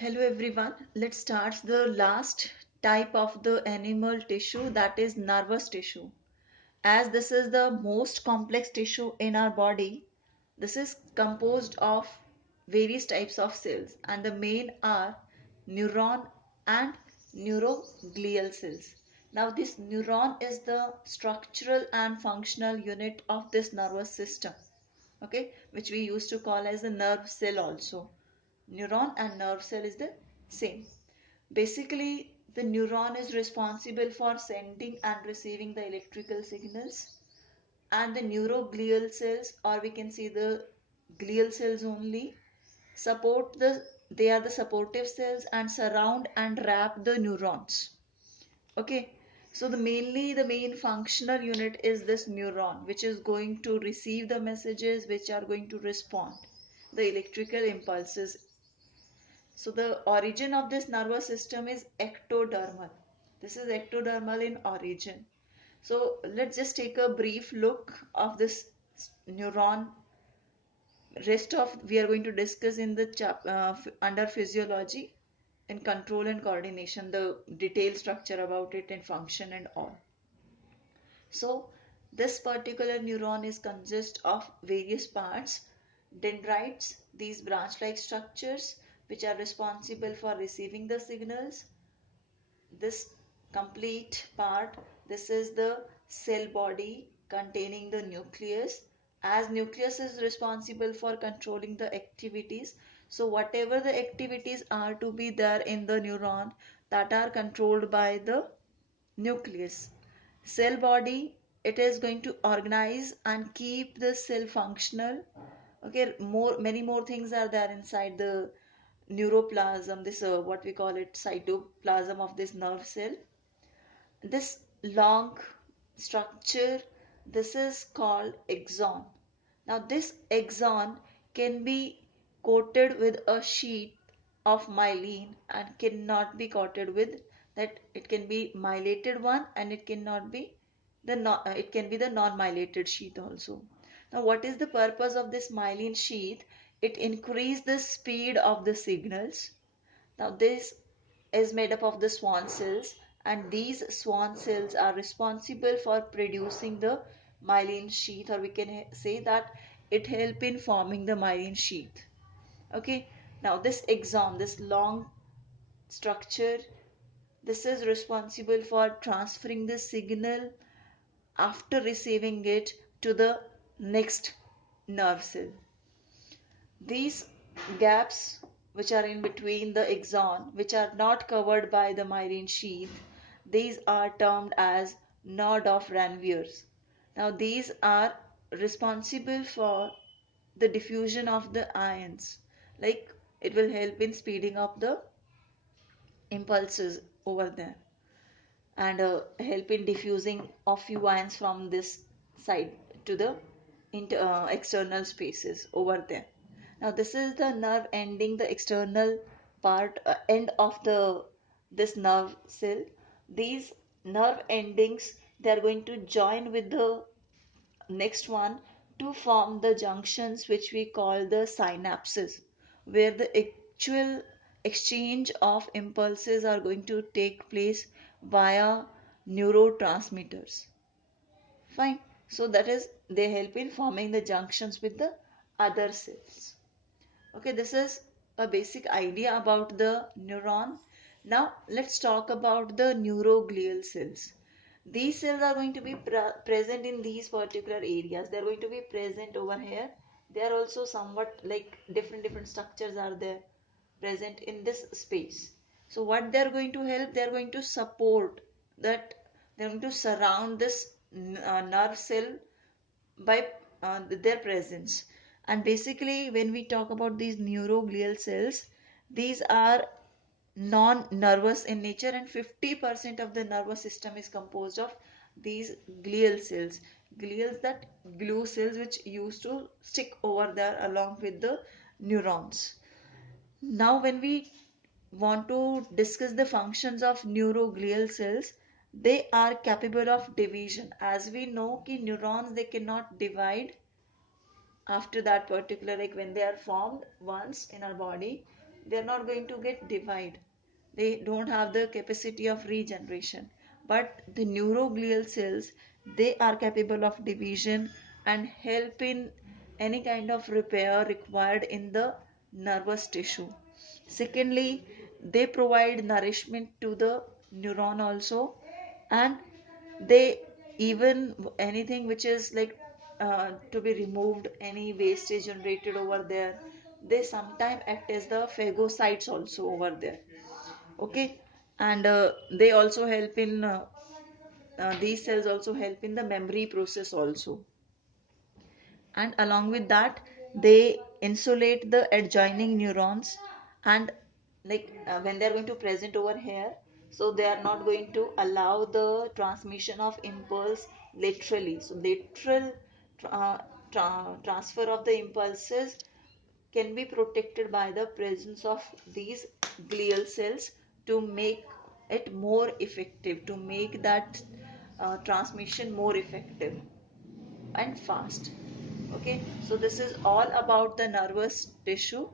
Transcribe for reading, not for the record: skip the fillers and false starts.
Hello everyone. Let's start the last type of the animal tissue, that is nervous tissue. As this is the most complex tissue in our body, this is composed of various types of cells, and the main are neuron and neuroglial cells. Now this neuron is the structural and functional unit of this nervous system, okay, which we used to call as the nerve cell also. Neuron and nerve cell is the same. Basically, the neuron is responsible for sending and receiving the electrical signals, and the neuroglial cells, or we can see the glial cells only, support they are the supportive cells and surround and wrap the neurons. Okay, so the main functional unit is this neuron, which is going to receive the messages, which are going to respond the electrical impulses. So the origin of this nervous system is ectodermal. This is ectodermal in origin. So let's just take a brief look of this neuron. Rest of we are going to discuss in the under physiology and control and coordination, the detailed structure about it and function and all. So this particular neuron is consist of various parts, dendrites, these branch-like structures which are responsible for receiving the signals. This complete part, this is the cell body containing the nucleus. As nucleus is responsible for controlling the activities, so whatever the activities are to be there in the neuron, that are controlled by the nucleus. Cell body, it is going to organize and keep the cell functional. Okay, many more things are there inside the neuroplasm, this what we call it cytoplasm of this nerve cell. This long structure, this is called axon. Now this axon can be coated with a sheet of myelin and cannot be coated with that. It can be myelated one, and it cannot be it can be the non-myelated sheath also. Now what is the purpose of this myelin sheath? It increases the speed of the signals. Now this is made up of the Schwann cells, and these Schwann cells are responsible for producing the myelin sheath, or we can say that it help in forming the myelin sheath. Okay, now this axon, this long structure, this is responsible for transferring the signal after receiving it to the next nerve cell. These gaps which are in between the axon, which are not covered by the myelin sheath, these are termed as node of Ranvier. Now these are responsible for the diffusion of the ions. Like, it will help in speeding up the impulses over there, and help in diffusing of few ions from this side to the external spaces over there. Now this is the nerve ending, the external part, end of the this nerve cell. These nerve endings, they are going to join with the next one to form the junctions which we call the synapses, where the actual exchange of impulses are going to take place via neurotransmitters. Fine. So that is, they help in forming the junctions with the other cells. Okay, this is a basic idea about the neuron. Now let's talk about the neuroglial cells. These cells are going to be present in these particular areas. They are going to be present over here. They are also somewhat like different structures are there present in this space. So what they are going to help, they are going to support that, they are going to surround this nerve cell by their presence. And basically, when we talk about these neuroglial cells, these are non-nervous in nature, and 50% of the nervous system is composed of these glial cells. Glials, that glue cells which used to stick over there along with the neurons. Now when we want to discuss the functions of neuroglial cells, they are capable of division. As we know कि neurons, they cannot divide after that particular, like when they are formed once in our body, they're not going to get divide. They don't have the capacity of regeneration. But the neuroglial cells, they are capable of division and help in any kind of repair required in the nervous tissue. Secondly, they provide nourishment to the neuron also, and they even anything which is like to be removed, any wastage generated over there, they sometimes act as the phagocytes also over there. Okay, and they also help in these cells also help in the memory process also, and along with that they insulate the adjoining neurons, and like when they are going to present over here, so they are not going to allow the transmission of impulse laterally. So lateral transfer of the impulses can be protected by the presence of these glial cells to make it more effective, to make that transmission more effective and fast. Okay, so this is all about the nervous tissue.